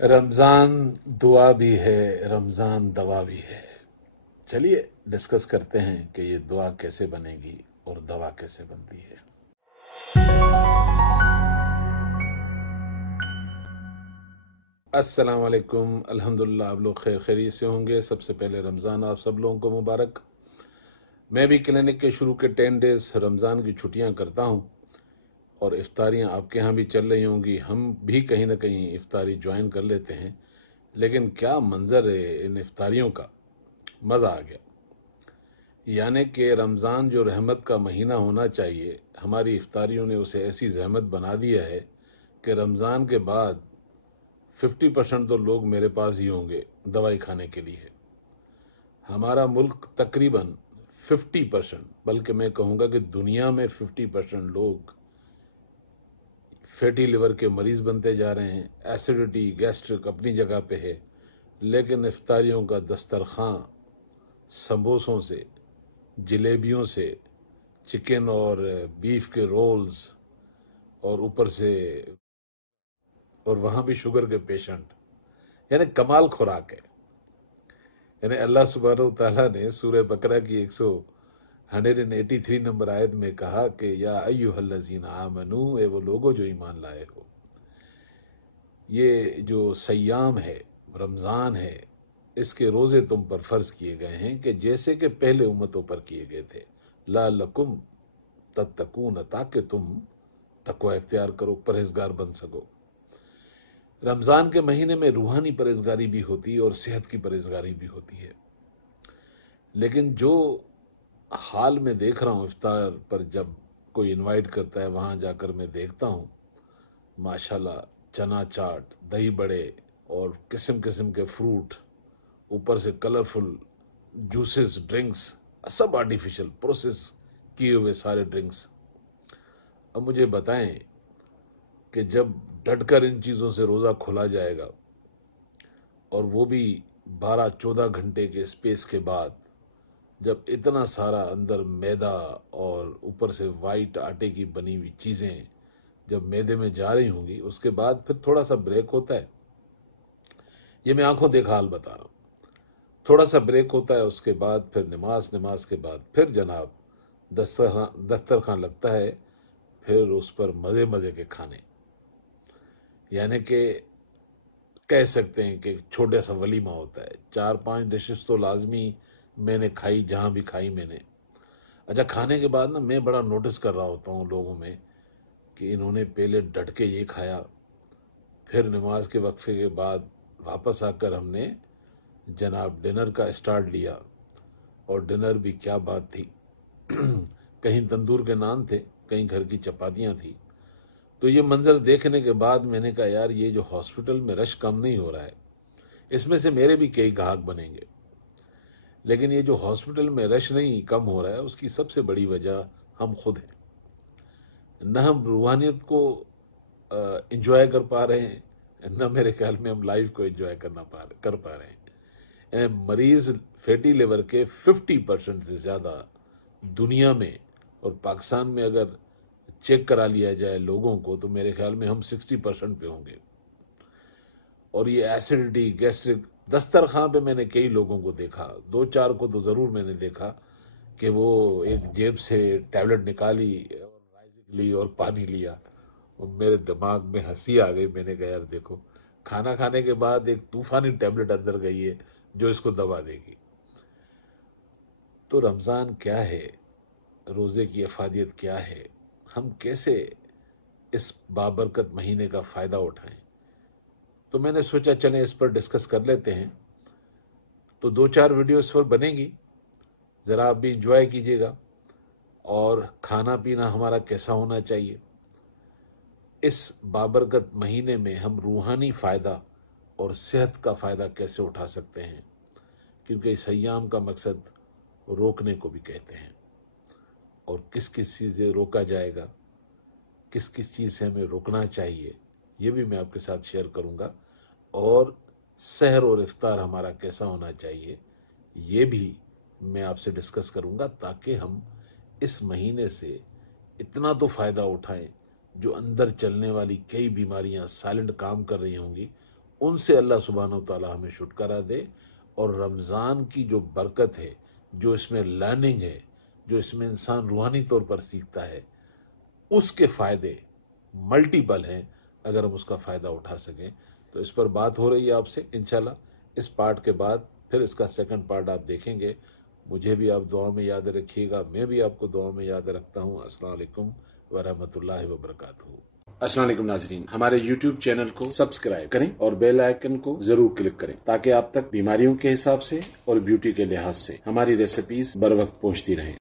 रमज़ान दुआ भी है, रमज़ान दवा भी है। चलिए डिस्कस करते हैं कि ये दुआ कैसे बनेगी और दवा कैसे बनती है। अस्सलाम वालेकुम। अल्हम्दुलिल्लाह आप लोग खैर खैरियत से होंगे। सबसे पहले रमज़ान आप सब लोगों को मुबारक। मैं भी क्लिनिक के शुरू के 10 डेज़ रमज़ान की छुट्टियां करता हूं और इफ्तारियां आपके यहाँ भी चल रही होंगी। हम भी कहीं ना कहीं इफ्तारी ज्वाइन कर लेते हैं। लेकिन क्या मंज़र है इन इफ्तारियों का, मज़ा आ गया। यानी कि रमज़ान जो रहमत का महीना होना चाहिए, हमारी इफ्तारियों ने उसे ऐसी जहमत बना दिया है कि रमज़ान के बाद 50% तो लोग मेरे पास ही होंगे दवाई खाने के लिए। हमारा मुल्क तकरीबन 50%, बल्कि मैं कहूँगा कि दुनिया में 50% लोग फैटी लिवर के मरीज़ बनते जा रहे हैं। एसिडिटी, गैस्ट्रिक अपनी जगह पे है, लेकिन इफ्तारियों का दस्तरखान समोसों से, जलेबियों से, चिकन और बीफ के रोल्स, और ऊपर से और वहाँ भी शुगर के पेशेंट, यानी कमाल खुराक है। यानी अल्लाह सुब्हानहू तआला ने सूरह बकरा की 183 नंबर आयत में कहा कि या अय्युहल्लज़ीना आमनू, ए वो लोगो जो ईमान लाए हो। ये जो सयाम है, रमज़ान है, इसके रोज़े तुम पर फ़र्ज किए गए हैं कि जैसे कि पहले उम्मतों पर किए गए थे। लअल्लकुम तत्तकून, ताकि तुम तकवा इख्तियार करो, परहेजगार बन सको। रमज़ान के महीने में रूहानी परहेजगारी भी होती है और सेहत की परहेजगारी भी होती है। लेकिन जो हाल में देख रहा हूँ, इफ्तार पर जब कोई इनवाइट करता है वहाँ जाकर मैं देखता हूँ, माशाल्लाह, चना चाट, दही बड़े और किस्म किस्म के फ्रूट, ऊपर से कलरफुल जूसेस, ड्रिंक्स, सब आर्टिफिशियल प्रोसेस किए हुए सारे ड्रिंक्स। अब मुझे बताएं कि जब डटकर इन चीज़ों से रोज़ा खोला जाएगा, और वो भी 12-14 घंटे के स्पेस के बाद, जब इतना सारा अंदर मैदा और ऊपर से वाइट आटे की बनी हुई चीज़ें जब मैदे में जा रही होंगी, उसके बाद फिर थोड़ा सा ब्रेक होता है। ये मैं आंखों देखा हाल बता रहा हूँ। थोड़ा सा ब्रेक होता है, उसके बाद फिर नमाज के बाद फिर जनाब दस्तरखान लगता है। फिर उस पर मज़े मज़े के खाने, यानी कि कह सकते हैं कि छोटा सा वलीमा होता है। 4-5 डिशेस तो लाजमी मैंने खाई, जहाँ भी खाई मैंने। अच्छा, खाने के बाद ना मैं बड़ा नोटिस कर रहा होता हूँ लोगों में कि इन्होंने पहले डट के ये खाया, फिर नमाज के वक्फे के बाद वापस आकर हमने जनाब डिनर का स्टार्ट लिया। और डिनर भी क्या बात थी। कहीं तंदूर के नान थे, कहीं घर की चपातियाँ थी। तो ये मंजर देखने के बाद मैंने कहा, यार ये जो हॉस्पिटल में रश कम नहीं हो रहा है, इसमें से मेरे भी कई ग्राहक बनेंगे। लेकिन ये जो हॉस्पिटल में रश नहीं कम हो रहा है, उसकी सबसे बड़ी वजह हम खुद हैं। न हम रूहानियत को इंजॉय कर पा रहे हैं, न मेरे ख्याल में हम लाइफ को इंजॉय कर पा रहे हैं। मरीज फैटी लिवर के 50% से ज़्यादा दुनिया में और पाकिस्तान में अगर चेक करा लिया जाए लोगों को, तो मेरे ख्याल में हम 60% पे होंगे। और ये एसिडिटी, गैस्ट्रिक, दस्तरखान पे मैंने कई लोगों को देखा, 2-4 को तो ज़रूर मैंने देखा कि वो एक जेब से टैबलेट निकाली और राइजिक ली और पानी लिया। और मेरे दिमाग में हंसी आ गई। मैंने कहा, यार देखो, खाना खाने के बाद एक तूफानी टैबलेट अंदर गई है जो इसको दबा देगी। तो रमज़ान क्या है, रोज़े की अफादियत क्या है, हम कैसे इस बाबरकत महीने का फ़ायदा उठाएं, तो मैंने सोचा चलें इस पर डिस्कस कर लेते हैं। तो 2-4 वीडियो इस पर बनेगी, ज़रा आप भी इंजॉय कीजिएगा। और खाना पीना हमारा कैसा होना चाहिए, इस बाबरकत महीने में हम रूहानी फ़ायदा और सेहत का फ़ायदा कैसे उठा सकते हैं, क्योंकि इस अय्याम का मकसद रोकने को भी कहते हैं। और किस किस चीज़ से रोका जाएगा, किस किस चीज़ से हमें रुकना चाहिए, ये भी मैं आपके साथ शेयर करूंगा। और सहर और इफ्तार हमारा कैसा होना चाहिए, ये भी मैं आपसे डिस्कस करूंगा, ताकि हम इस महीने से इतना तो फ़ायदा उठाएं, जो अंदर चलने वाली कई बीमारियां साइलेंट काम कर रही होंगी, ان سے اللہ سبحانہ وتعالی ہمیں چھٹکارا دے، اور رمضان کی جو برکت ہے، جو اس میں لرننگ ہے، جو اس میں انسان روحانی طور پر سیکھتا ہے، اس کے فائدے ملٹیپل ہیں اگر ہم اس کا فائدہ اٹھا سکیں۔ تو اس پر بات ہو رہی ہے آپ سے، انشاءاللہ اس پارٹ کے بعد پھر اس کا سیکنڈ پارٹ آپ دیکھیں گے۔ مجھے بھی آپ دعا میں یاد رکھیے گا، میں بھی آپ کو دعا میں یاد رکھتا ہوں۔ السلام علیکم ورحمۃ اللہ وبرکاتہ۔ السلام علیکم ناظرین، ہمارے یوٹیوب چینل کو سبسکرائب کریں اور بیل آئیکن کو ضرور کلک کریں تاکہ آپ تک بیماریوں کے حساب سے اور بیوٹی کے لحاظ سے ہماری ریسیپیز بر وقت پہنچتی رہیں۔